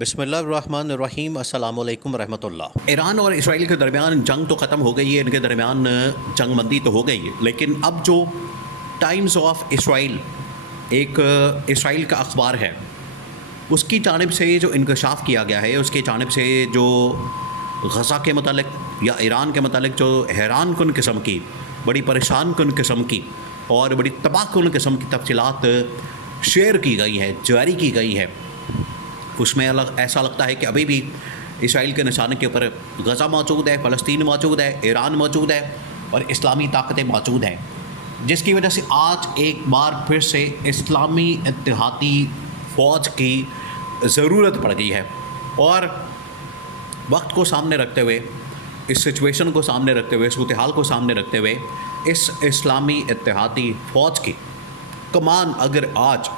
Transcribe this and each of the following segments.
بسم اللہ الرحمن الرحیم، السلام علیکم ورحمۃ اللہ۔ ایران اور اسرائیل کے درمیان جنگ تو ختم ہو گئی ہے، ان کے درمیان جنگ بندی تو ہو گئی ہے، لیکن اب جو ٹائمز آف اسرائیل ایک اسرائیل کا اخبار ہے، اس کی جانب سے جو انکشاف کیا گیا ہے، اس کی جانب سے جو غزہ کے متعلق یا ایران کے متعلق جو حیران کن قسم کی، بڑی پریشان کن قسم کی اور بڑی تباہ کن قسم کی تفصیلات شیئر کی گئی ہے، جاری کی گئی ہے، اس میں ایسا لگتا ہے کہ ابھی بھی اسرائیل کے نشانے کے اوپر غزہ موجود ہے، فلسطین موجود ہے، ایران موجود ہے اور اسلامی طاقتیں موجود ہیں، جس کی وجہ سے آج ایک بار پھر سے اسلامی اتحادی فوج کی ضرورت پڑ گئی ہے۔ اور وقت کو سامنے رکھتے ہوئے، اس سچویشن کو سامنے رکھتے ہوئے، صورتحال کو سامنے رکھتے ہوئے، اس اسلامی اتحادی فوج کی کمان اگر آج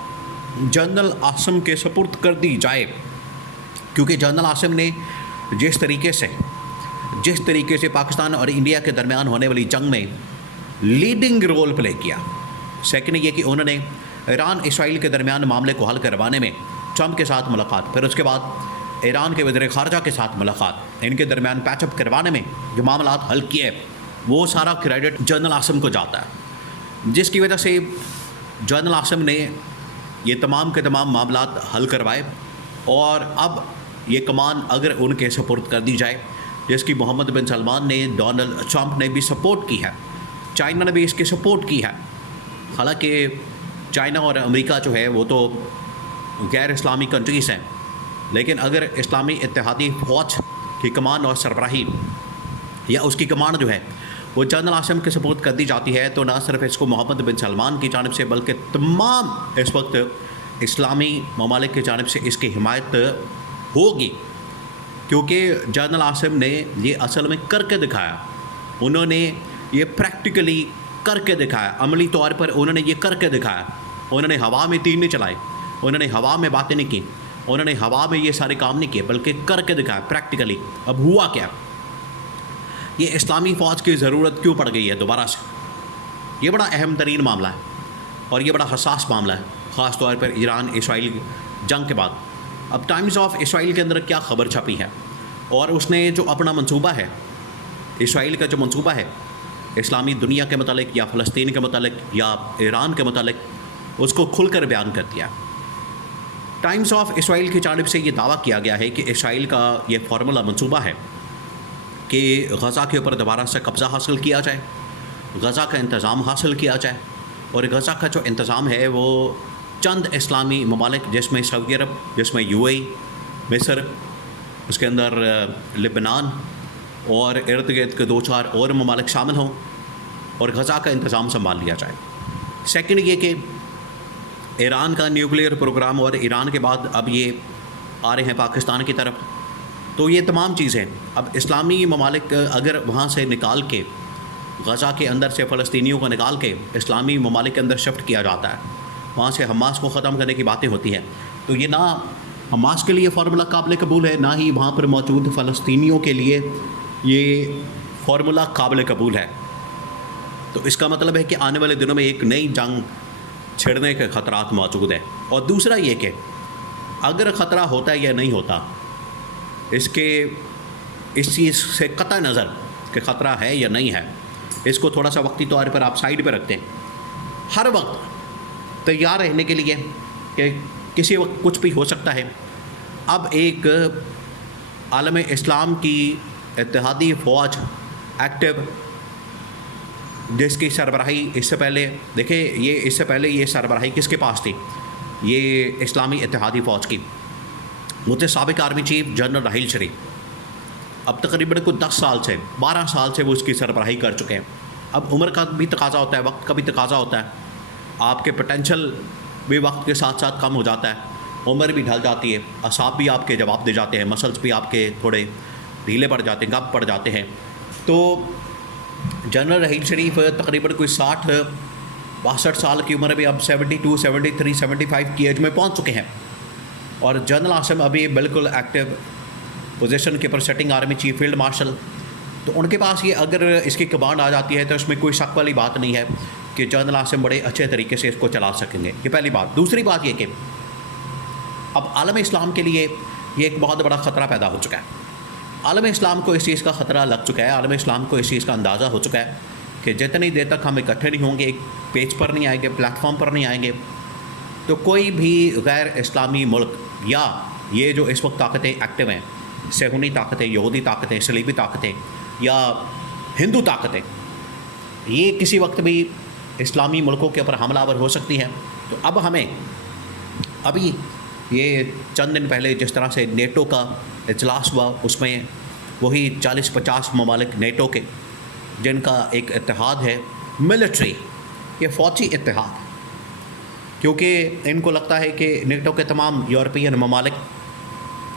جنرل عاصم کے سپرد کر دی جائے، کیونکہ جنرل عاصم نے جس طریقے سے پاکستان اور انڈیا کے درمیان ہونے والی جنگ میں لیڈنگ رول پلے کیا، سیکنڈ یہ کہ انہوں نے ایران اسرائیل کے درمیان معاملے کو حل کروانے میں ٹرمپ کے ساتھ ملاقات، پھر اس کے بعد ایران کے وزیر خارجہ کے ساتھ ملاقات، ان کے درمیان پیچ اپ کروانے میں جو معاملات حل کیے، وہ سارا کریڈٹ جنرل عاصم کو جاتا ہے، جس کی وجہ سے جنرل عاصم نے یہ تمام کے تمام معاملات حل کروائے، اور اب یہ کمان اگر ان کے سپرد کر دی جائے، جس کی محمد بن سلمان نے، ڈونلڈ ٹرمپ نے بھی سپورٹ کی ہے، چائنا نے بھی اس کی سپورٹ کی ہے، حالانکہ چائنا اور امریکہ جو ہے وہ تو غیر اسلامی کنٹریز ہیں، لیکن اگر اسلامی اتحادی فوج کی کمان اور سربراہی یا اس کی کمان جو ہے وہ جنرل عاصم کے سپورٹ کر دی جاتی ہے، تو نہ صرف اس کو محمد بن سلمان کی جانب سے بلکہ تمام اس وقت اسلامی ممالک کی جانب سے اس کی حمایت ہوگی، کیونکہ جنرل عاصم نے یہ اصل میں کر کے دکھایا، انہوں نے یہ پریکٹیکلی کر کے دکھایا، عملی طور پر انہوں نے یہ کر کے دکھایا، انہوں نے ہوا میں تیر نہیں چلائے، انہوں نے ہوا میں باتیں نہیں کی، انہوں نے ہوا میں یہ سارے کام نہیں کیے، بلکہ کر کے دکھایا پریکٹیکلی۔ اب ہوا کیا؟ یہ اسلامی فوج کی ضرورت کیوں پڑ گئی ہے دوبارہ سے؟ یہ بڑا اہم ترین معاملہ ہے اور یہ بڑا حساس معاملہ ہے، خاص طور پر ایران اسرائیل جنگ کے بعد۔ اب ٹائمز آف اسرائیل کے اندر کیا خبر چھپی ہے، اور اس نے جو اپنا منصوبہ ہے، اسرائیل کا جو منصوبہ ہے اسلامی دنیا کے متعلق یا فلسطین کے متعلق یا ایران کے متعلق، اس کو کھل کر بیان کر دیا۔ ٹائمز آف اسرائیل کی جانب سے یہ دعویٰ کیا گیا ہے کہ اسرائیل کا یہ فارمولا منصوبہ ہے کہ غزہ کے اوپر دوبارہ سے قبضہ حاصل کیا جائے، غزہ کا انتظام حاصل کیا جائے، اور غزہ کا جو انتظام ہے وہ چند اسلامی ممالک، جس میں سعودی عرب، جس میں یو اے ای، مصر، اس کے اندر لبنان اور ارد گرد کے 2-4 اور ممالک شامل ہوں، اور غزہ کا انتظام سنبھال لیا جائے۔ سیکنڈ یہ کہ ایران کا نیوکلیئر پروگرام، اور ایران کے بعد اب یہ آ رہے ہیں پاکستان کی طرف، تو یہ تمام چیزیں اب اسلامی ممالک اگر وہاں سے نکال کے، غزہ کے اندر سے فلسطینیوں کو نکال کے اسلامی ممالک کے اندر شفٹ کیا جاتا ہے، وہاں سے حماس کو ختم کرنے کی باتیں ہوتی ہیں، تو یہ نہ حماس کے لیے فارمولا قابل قبول ہے، نہ ہی وہاں پر موجود فلسطینیوں کے لیے یہ فارمولا قابل قبول ہے۔ تو اس کا مطلب ہے کہ آنے والے دنوں میں ایک نئی جنگ چھڑنے کے خطرات موجود ہیں۔ اور دوسرا یہ کہ اگر خطرہ ہوتا ہے یا نہیں ہوتا، اس چیز سے قطع نظر کہ خطرہ ہے یا نہیں ہے، اس کو تھوڑا سا وقتی طور پر آپ سائڈ پہ رکھتے ہیں، ہر وقت تیار رہنے کے لیے کہ کسی وقت کچھ بھی ہو سکتا ہے۔ اب ایک عالم اسلام کی اتحادی فوج ایکٹیو، جس کی سربراہی اس سے پہلے دیکھیں، اس سے پہلے یہ سربراہی کس کے پاس تھی؟ یہ اسلامی اتحادی فوج کی مجھے سابق army chief general Raheel Sharif, اب تقریباً کوئی 10 سال سے 12 سال سے وہ اس کی سربراہی کر چکے ہیں۔ اب عمر کا بھی تقاضا ہوتا ہے، وقت کا بھی تقاضا ہوتا ہے، آپ کے پوٹینشل بھی وقت کے ساتھ ساتھ کم ہو جاتا ہے، عمر بھی ڈھل جاتی ہے، اعصاب بھی آپ کے جواب دے جاتے ہیں، مسلس بھی آپ کے تھوڑے ڈھیلے پڑ جاتے ہیں، گپ پڑ جاتے ہیں۔ تو جنرل راحیل شریف تقریباً کوئی 60-62 سال کی عمر میں، اب 72، 73، 75 کی ایج میں پہنچ چکے ہیں، اور جنرل عاصم ابھی بالکل ایکٹیو پوزیشن کے پر setting army chief, field marshal, تو ان کے پاس یہ اگر اس کی کمانڈ آ جاتی ہے تو اس میں کوئی شک والی بات نہیں ہے کہ جنرل عاصم بڑے اچھے طریقے سے اس کو چلا سکیں گے۔ یہ پہلی بات۔ دوسری بات یہ کہ اب عالم اسلام کے لیے یہ ایک بہت بڑا خطرہ پیدا ہو چکا ہے. عالم اسلام کو اس چیز کا خطرہ لگ چکا ہے, عالم اسلام کو اس چیز کا اندازہ ہو چکا ہے کہ جتنی دیر تک ہم اکٹھے نہیں ہوں گے, ایک پیج پر نہیں آئیں گے, پلیٹ فارم پر نہیں آئیں گے, تو کوئی بھی غیر اسلامی ملک یا یہ جو اس وقت طاقتیں ایکٹیو ہیں, صہیونی طاقتیں, یہودی طاقتیں, صلیبی طاقتیں یا ہندو طاقتیں, یہ کسی وقت بھی اسلامی ملکوں کے اوپر حملہ آور ہو سکتی ہے. تو اب ہمیں ابھی یہ چند دن پہلے جس طرح سے نیٹو کا اجلاس ہوا, اس میں وہی 40-50 ممالک نیٹو کے, جن کا ایک اتحاد ہے ملٹری, یہ فوجی اتحاد, کیونکہ ان کو لگتا ہے کہ نیٹو کے تمام یورپین ممالک,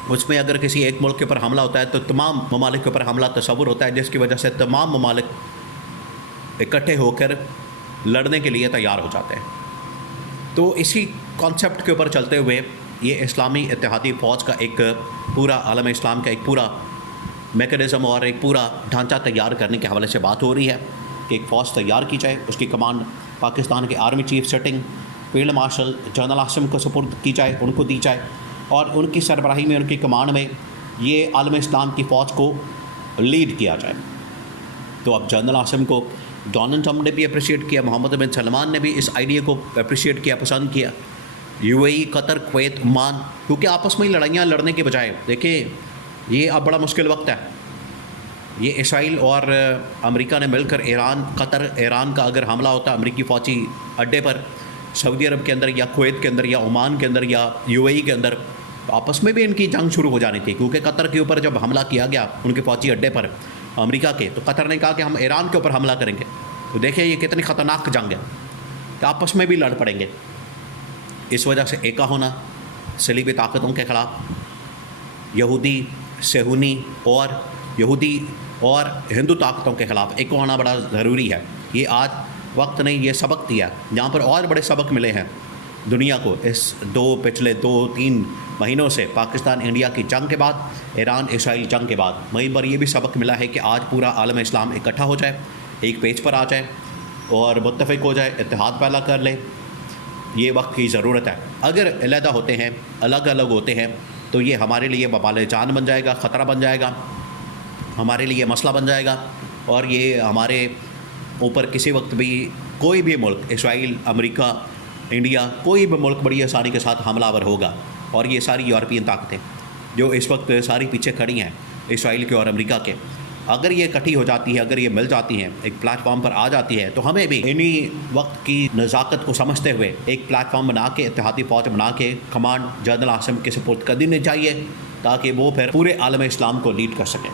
اس میں اگر کسی ایک ملک کے اوپر حملہ ہوتا ہے تو تمام ممالک کے اوپر حملہ تصور ہوتا ہے, جس کی وجہ سے تمام ممالک اکٹھے ہو کر لڑنے کے لیے تیار ہو جاتے ہیں. تو اسی کانسیپٹ کے اوپر چلتے ہوئے یہ اسلامی اتحادی فوج کا ایک پورا, عالم اسلام کا ایک پورا میکانزم اور ایک پورا ڈھانچہ تیار کرنے کے حوالے سے بات ہو رہی ہے کہ ایک فوج تیار کی جائے, اس کی کمانڈ پاکستان کے army chief sitting field marshal general Asim کو سپرد کی جائے, ان کو دی جائے, اور ان کی سربراہی میں, ان کی کمانڈ میں یہ عالم اسلام کی فوج کو لیڈ کیا جائے. تو اب جنرل عاصم کو ڈونلڈ ٹرمپ نے بھی اپریشیٹ کیا, محمد بن سلمان نے بھی اس آئیڈیا کو اپریشیٹ کیا, پسند کیا, UAE, قطر, کویت, عمان, کیونکہ آپس میں لڑائیاں لڑنے کے بجائے دیکھیں یہ اب بڑا مشکل وقت ہے. یہ اسرائیل اور امریکہ نے مل کر قطر, ایران کا اگر حملہ ہوتا امریکی فوجی اڈے پر سعودی عرب کے اندر یا کویت کے اندر یا عمان کے اندر یا UAE کے اندر, تو آپس میں بھی ان کی جنگ شروع ہو جانی تھی. کیونکہ قطر کے اوپر جب حملہ کیا گیا ان کے فوجی اڈے پر امریکہ کے, تو قطر نے کہا کہ ہم ایران کے اوپر حملہ کریں گے. تو دیکھیں یہ کتنی خطرناک جنگ ہے کہ آپس میں بھی لڑ پڑیں گے. اس وجہ سے ایکا ہونا صلیبی طاقتوں کے خلاف, یہودی, صہیونی اور یہودی اور ہندو طاقتوں کے خلاف ایک ہونا بڑا ضروری ہے. یہ آج وقت نہیں, یہ سبق دیا جہاں پر اور بڑے سبق ملے ہیں دنیا کو اس پچھلے 2-3 مہینوں سے, پاکستان انڈیا کی جنگ کے بعد, ایران اسرائیل جنگ کے بعد. وہیں پر یہ بھی سبق ملا ہے کہ آج پورا عالم اسلام اکٹھا ہو جائے, ایک پیج پر آ جائے اور متفق ہو جائے, اتحاد پیدا کر لے. یہ وقت کی ضرورت ہے. اگر علیحدہ ہوتے ہیں, الگ الگ ہوتے ہیں, تو یہ ہمارے لیے وبال جان بن جائے گا, خطرہ بن جائے گا, ہمارے لیے مسئلہ بن جائے گا, اور یہ ہمارے اوپر کسی وقت بھی کوئی بھی ملک, اسرائیل, امریکہ, انڈیا, کوئی بھی ملک بڑی آسانی کے ساتھ حملہ آور ہوگا. اور یہ ساری یورپین طاقتیں جو اس وقت ساری پیچھے کھڑی ہیں اسرائیل کے اور امریکہ کے, اگر یہ اکٹھی ہو جاتی ہے, اگر یہ مل جاتی ہیں, ایک پلیٹ فارم پر آ جاتی ہے, تو ہمیں بھی انہی وقت کی نزاکت کو سمجھتے ہوئے ایک پلیٹ فارم بنا کے, اتحادی فوج بنا کے کمانڈ جنرل عاصم کے سپرد کر دینی چاہیے, تاکہ وہ پھر پورے عالم اسلام کو لیڈ کر سکیں.